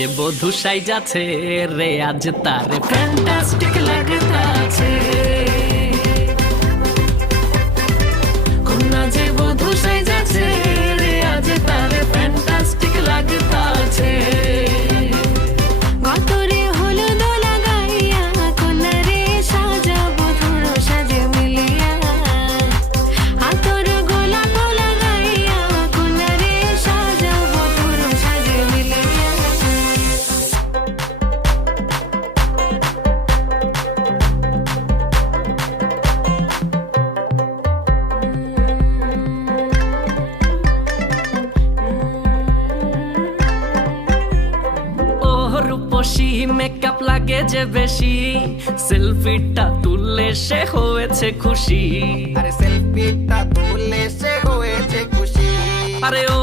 যে বধূ সাইজাছে রে আজ তারে ফ্যান্টাস্টিক লাগতাছে। কন্যা যে বধূ সাইজাছে রে আজ তারে ফ্যান্টাস্টিক লাগতাছে। গতরে হলুদ লাগাইয়া কন্যারে সাজাবো ধুর সাজে মিলিয়া। আতর গোলাপ লাগাইয়া কন্যারে সাজাবো ধুর সাজে মিলিয়া। রূপসী মেকআপ লাগে যে বেশি, সেলফিটা তুললে সে হয়েছে খুশি। আরে সেলফিটা তুললে সে হয়েছে খুশি। আরে ও